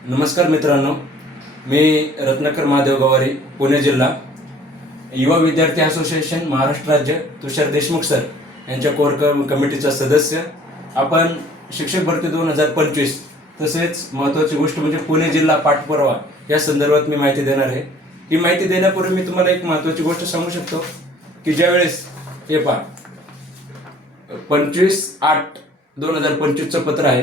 नमस्कार मित्रांनो, मी रत्नाकर महादेव गवारी, पुणे जिल्हा युवा विद्यार्थी असोसिएशन महाराष्ट्र राज्य तुषार देशमुख सर यांच्या कोर कमिटीचा सदस्य. आपण शिक्षक भरती 2025 तसेच महत्त्वाची गोष्ट म्हणजे पुणे जिल्हा पाठपुरावा या संदर्भात मी माहिती देणार आहे. ही माहिती देण्यापूर्वी मी तुम्हाला एक महत्त्वाची गोष्ट सांगू शकतो की ज्यावेळेस हे पहा 25/8/2025चं पत्र आहे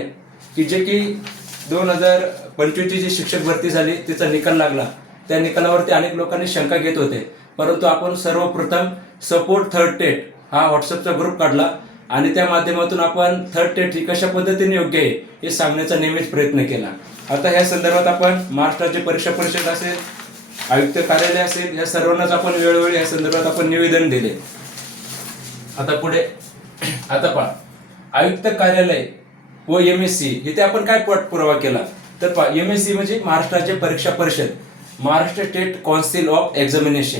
की जे की 2025ची जी शिक्षक भरती झाली तिचा निकाल लागला. त्या निकालावरती अनेक लोकांनी शंका घेत होते, परंतु आपण सर्वप्रथम सपोर्ट थर्ड टेट हा व्हॉट्सअपचा ग्रुप काढला आणि त्या माध्यमातून आपण थर्ड टेट ही कशा पद्धतीने योग्य आहे हे सांगण्याचा नेहमीच प्रयत्न केला. आता ह्या संदर्भात आपण महाराष्ट्र राज्य परीक्षा परिषद असेल, आयुक्त कार्यालय असेल, या सर्वांनाच आपण वेळोवेळी या संदर्भात आपण निवेदन दिले. आता पुढे आता पहा, आयुक्त कार्यालय व MSc इथे आपण काय पाठपुरावा केला तर पहा, MSc म्हणजे महाराष्ट्र राज्य परीक्षा परिषद, Maharashtra state council of examination.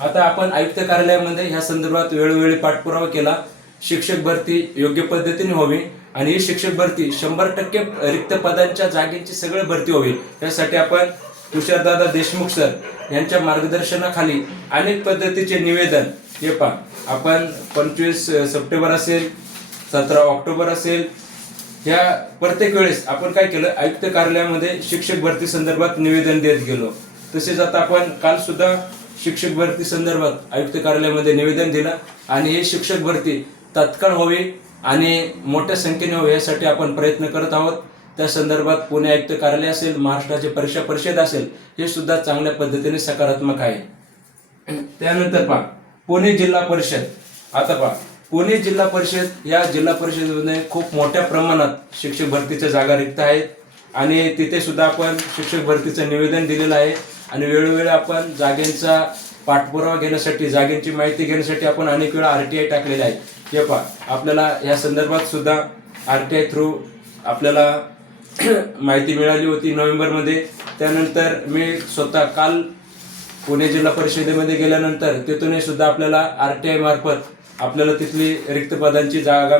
आता आपण आयुक्त कार्यालयामध्ये ह्या संदर्भात वेळोवेळी पाठपुरावा केला. शिक्षक भरती योग्य पद्धतीने व्हावी आणि ही शिक्षक भरती 100% रिक्त पदांच्या जागेची सगळी भरती व्हावी यासाठी आपण तुषारदादा देशमुख सर यांच्या मार्गदर्शनाखाली अनेक पद्धतीचे निवेदन हे पहा, आपण 25 सप्टेंबर असेल, 17 ऑक्टोबर असेल, या प्रत्येक वेळेस आपण काय केलं, आयुक्त कार्यालयामध्ये शिक्षक भरती संदर्भात निवेदन देत गेलो. तसेच आता आपण काल सुद्धा शिक्षक भरती संदर्भात आयुक्त कार्यालयामध्ये निवेदन दिलं आणि ही शिक्षक भरती तत्काळ व्हावी आणि मोठ्या संख्येने व्हावी यासाठी आपण प्रयत्न करत आहोत. त्या संदर्भात पुणे आयुक्त कार्यालय असेल, महाराष्ट्राचे परीक्षा परिषद असेल, हे सुद्धा चांगल्या पद्धतीने सकारात्मक आहे. त्यानंतर पहा पुणे जिल्हा परिषद. आता पहा पुणे जिल्हा परिषद या जिल्हा परिषदेमध्ये खूप मोठ्या प्रमाणात शिक्षक भरतीच्या जागा रिक्त आहेत आणि तिथे सुद्धा आपण शिक्षक भरतीचं निवेदन दिलेलं आहे आणि वेळोवेळी आपण जागेंचा पाठपुरावा घेण्यासाठी, जागेंची माहिती घेण्यासाठी आपण अनेक वेळा RTI टाकलेले आहेत. हे पहा, आपल्याला या संदर्भात सुद्धा RTI थ्रू आपल्याला माहिती मिळाली होती नोव्हेंबरमध्ये. त्यानंतर मी स्वतः काल पुणे जिल्हा परिषदेमध्ये गेल्यानंतर तिथूनही सुद्धा आपल्याला RTI मार्फत आपल्याला तिथली रिक्त पदांची जागा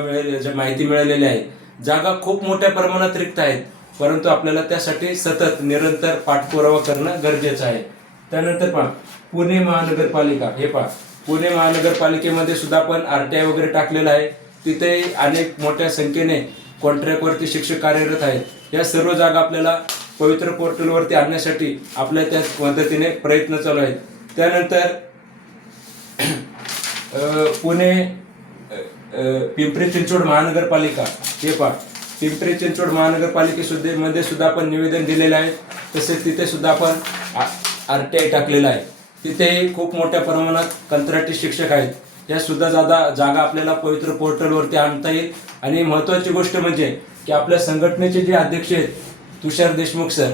माहिती मिळालेली आहे. जागा खूप मोठ्या प्रमाणात रिक्त आहेत, परंतु आपल्याला त्यासाठी सतत निरंतर पाठपुरावा करणं गरजेचं आहे. त्यानंतर पहा पुणे महानगरपालिका. हे पहा, पुणे महानगरपालिकेमध्ये सुद्धा आपण RTI वगैरे टाकलेला आहे. तिथेही अनेक मोठ्या संख्येने कॉन्ट्रॅक्टवरती शिक्षक कार्यरत आहेत. या सर्व जागा आपल्याला पवित्र पोर्टलवरती आणण्यासाठी आपल्या त्या पद्धतीने प्रयत्न चालू आहेत. त्यानंतर पुणे पिंपरी चिंचवड महानगरपालिका. हे पहा, पिंपरी चिंचवड महानगरपालिकेमध्ये सुद्धा आपण निवेदन दिलेलं आहे. तसेच तिथे सुद्धा आपण RTI टाकलेला आहे. तिथे खूप मोठ्या प्रमाणात कंत्राटी शिक्षक आहेत. या सुद्धा जागा आपल्याला पवित्र पोर्टलवरती आणता येईल. आणि महत्त्वाची गोष्ट म्हणजे की आपल्या संघटनेचे जे अध्यक्ष आहेत तुषार देशमुख सर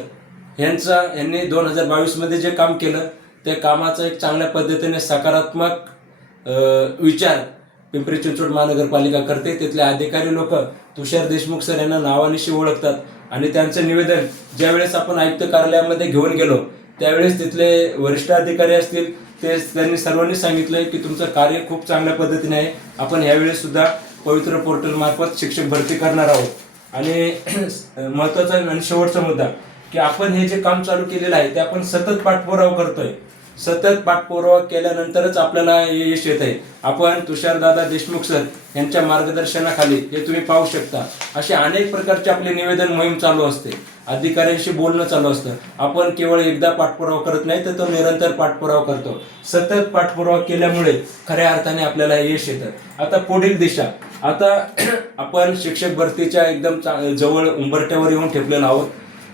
यांनी 2022 मध्ये जे काम केलं त्या कामाचा एक चांगल्या पद्धतीने सकारात्मक विचार पिंपरी चिंचवड महानगरपालिका करते. तिथले अधिकारी लोक तुषार देशमुख सर यांना नावानिशी ओळखतात आणि त्यांचं निवेदन ज्यावेळेस आपण आयुक्त कार्यालयामध्ये घेऊन गेलो त्यावेळेस तिथले वरिष्ठ अधिकारी असतील त्यांनी सर्वांनी सांगितलंय की तुमचं कार्य खूप चांगल्या पद्धतीने आहे. आपण यावेळेस सुद्धा पवित्र पोर्टल मार्फत शिक्षक भरती करणार आहोत. आणि महत्वाचा आणि शेवटचा मुद्दा की आपण हे जे काम चालू केलेलं आहे ते आपण सतत पाठपुरावा करतोय. सतत पाठपुरावा केल्यानंतरच आपल्याला यश येत आहे. आपण तुषारदादा देशमुख सर यांच्या मार्गदर्शनाखाली हे तुम्ही पाहू शकता असे अनेक प्रकारचे आपले निवेदन मोहीम चालू असते, अधिकाऱ्यांशी बोलणं चालू असतं. आपण केवळ एकदा पाठपुरावा करत नाही तर तो निरंतर पाठपुरावा करतो. सतत पाठपुरावा केल्यामुळे खऱ्या अर्थाने आपल्याला यश येतं. आता पुढील दिशा. आता आपण शिक्षक भरतीच्या एकदम जवळ उंबरठ्यावर येऊन ठेपलेलो आहोत.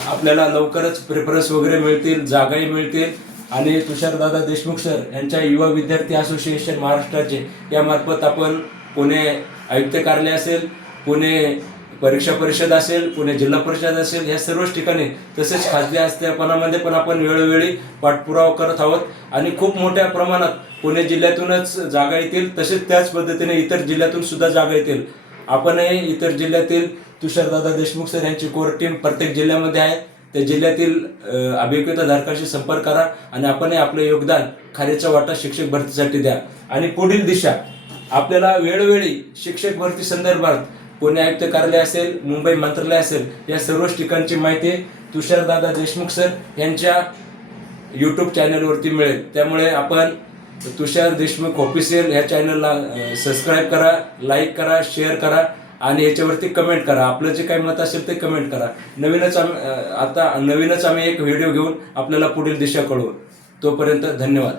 आपल्याला लवकरच प्रेफरन्स वगैरे मिळतील, जागाही मिळतील आणि तुषारदादा देशमुख सर यांच्या युवा विद्यार्थी असोसिएशन महाराष्ट्राचे यामार्फत आपण पुणे आयुक्त कार्यालय असेल, पुणे परीक्षा परिषद असेल, पुणे जिल्हा परिषद असेल, या सर्वच ठिकाणी तसेच खाजगी आस्थापनामध्ये पण आपण वेळोवेळी पाठपुरावा करत आहोत आणि खूप मोठ्या प्रमाणात पुणे जिल्ह्यातूनच जागा येतील. तसेच त्याच पद्धतीने इतर जिल्ह्यातून सुद्धा जागा येतील. आपणही इतर जिल्ह्यातील तुषारदादा देशमुख सर यांची कोर टीम प्रत्येक जिल्ह्यामध्ये आहे. त्या जिल्ह्यातील अभियोग्यताधारकांशी संपर्क करा आणि आपणही आपले योगदान खारीचा वाटा शिक्षक भरतीसाठी द्या. आणि पुढील दिशा आपल्याला वेळोवेळी शिक्षक भरती संदर्भात पुणे आयुक्त कार्यालय असेल, मुंबई मंत्रालय असेल, या सर्वच ठिकाणची माहिती तुषारदादा देशमुख सर यांच्या यूट्यूब चॅनलवरती मिळेल. त्यामुळे आपण तुषार देशमुख ऑफिशियल ह्या चॅनलला सबस्क्राईब करा, लाईक करा, शेअर करा आणि याच्यावरती कमेंट करा. आपलं जे काही मत असेल ते कमेंट करा. नवीनच आम्ही एक व्हिडिओ घेऊन आपल्याला पुढील दिशा कळवू. तोपर्यंत धन्यवाद.